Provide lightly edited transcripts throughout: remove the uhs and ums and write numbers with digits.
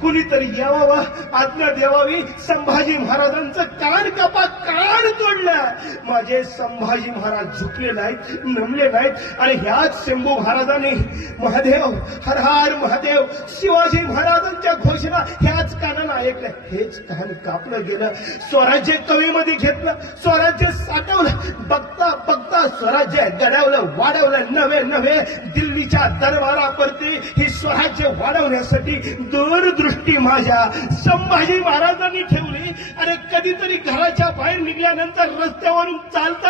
कुणीतरी यावा, आज्ञा द्यावावी. संभाजी महाराजांचं कान कापा, कान तोडलं. माझे संभाजी महाराज झुकले नाहीत, नमले नाहीत. आणि ह्याच शंभू महाराजांनी महादेव, हर हर महादेव, शिवाजी महाराजांच्या घोषणा ह्याच कानानं ऐकल्या. हेच कान कापलं गेलं. स्वराज्य कवीमध्ये घेतलं, स्वराज्य साठवलं. बघता बघता स्वराज्य घडवलं, वाढवलं. नवे नवे दिल्लीच्या दरबारावरती ही स्वराज्य वाढवण्यासाठी दूरदृष्टी माझ्या संभाजी महाराजांनी ठेवली. आणि कधीतरी घराच्या बाहेर निघाल्यानंतर रस्त्यावरून चालताना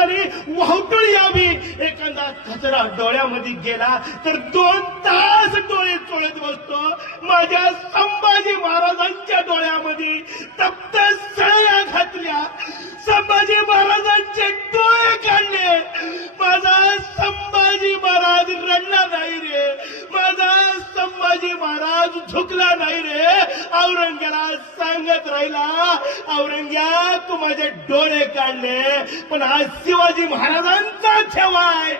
वाहतुळी यावी, एखादा कचरा डोळ्यामध्ये गेला तर 2 तास डोळे चोळत बसतो. माझ्या संभाजी महाराजांच्या डोळ्यामध्ये तप्त सळ्या घातल्या, संभाजी महाराजांचे डोळे काढले. माझा संभाजी महाराज रडला नाही रे, माझा संभाजी महाराज झुकला नाही रे. औरंग्याला सांगत राहिला, औरंग्या तू माझे डोळे काढले, पण आज शिवाजी महाराजांचा ठेवाय.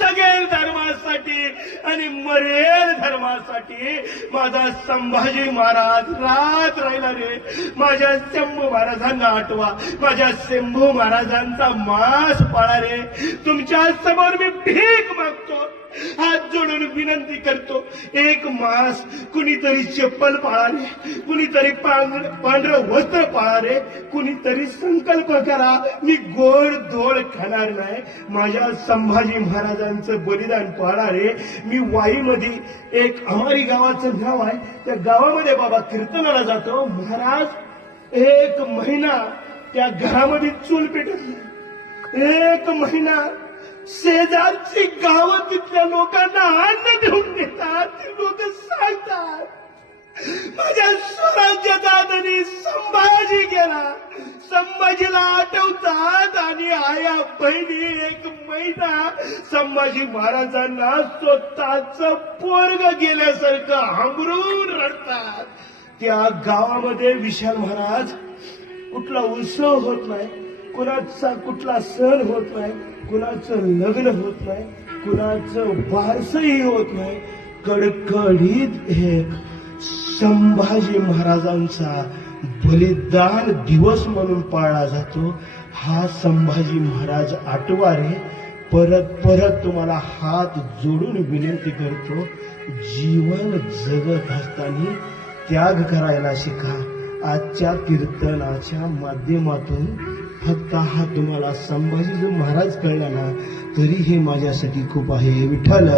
जगेल धर्मासाठी आणि मरेल धर्मासाठी. माझा संभाजी महाराज राहत राहिला रे. माझ्या शंभू महाराजांना आठवा, माझ्या शंभू महाराजांचा मास पाळा रे. तुमच्या समोर मी भीक मागतो, हात जोडून विनंती करतो. एक मास कुणीतरी चप्पल पाळा रे, कुणीतरी पांढरं वस्त्र पाळा रे. कुणीतरी संकल्प करा, मी गोड धोड खाणार नाही. माझ्या संभाजी महाराजांचं बलिदान पाळा रे. मी वाईमध्ये एक अमारी गावाचं गाव आहे, त्या गावामध्ये बाबा कीर्तनाला जातो. महाराज 1 महिना त्या घरामध्ये चूल पेटत नाही. 1 महिना शेजारची गावं तिथल्या लोकांना अन्न देऊन देतात. ते लोक सांगतात माझ्या स्वराज्याचा धनी संभाजी गेला. संभाजीला आठवतात आणि आया बहिणी 1 महिना संभाजी महाराजांना स्वतःच पोरग गेल्यासारखं हांबरून रडतात. त्या गावामध्ये विशाल महाराज कुठला उत्सव होत नाही, कुणाचा कुठला सण होत नाही, कुणाचं लग्न होत नाही, कुणाचं बारसही होत नाही. कडकडीत एक संभाजी महाराजांचा बलिदान दिवस म्हणून पाळला जातो. हा संभाजी महाराज आठवा रे. परत परत तुम्हाला हात जोडून विनंती करतो, जीवन जगत असताना त्याग करायला शिका. आजच्या कीर्तनाच्या माध्यमातून फक्त हा तुम्हाला संभाजी जो महाराज कळला ना, तरी हे माझ्यासाठी खूप आहे. विठ्ठल.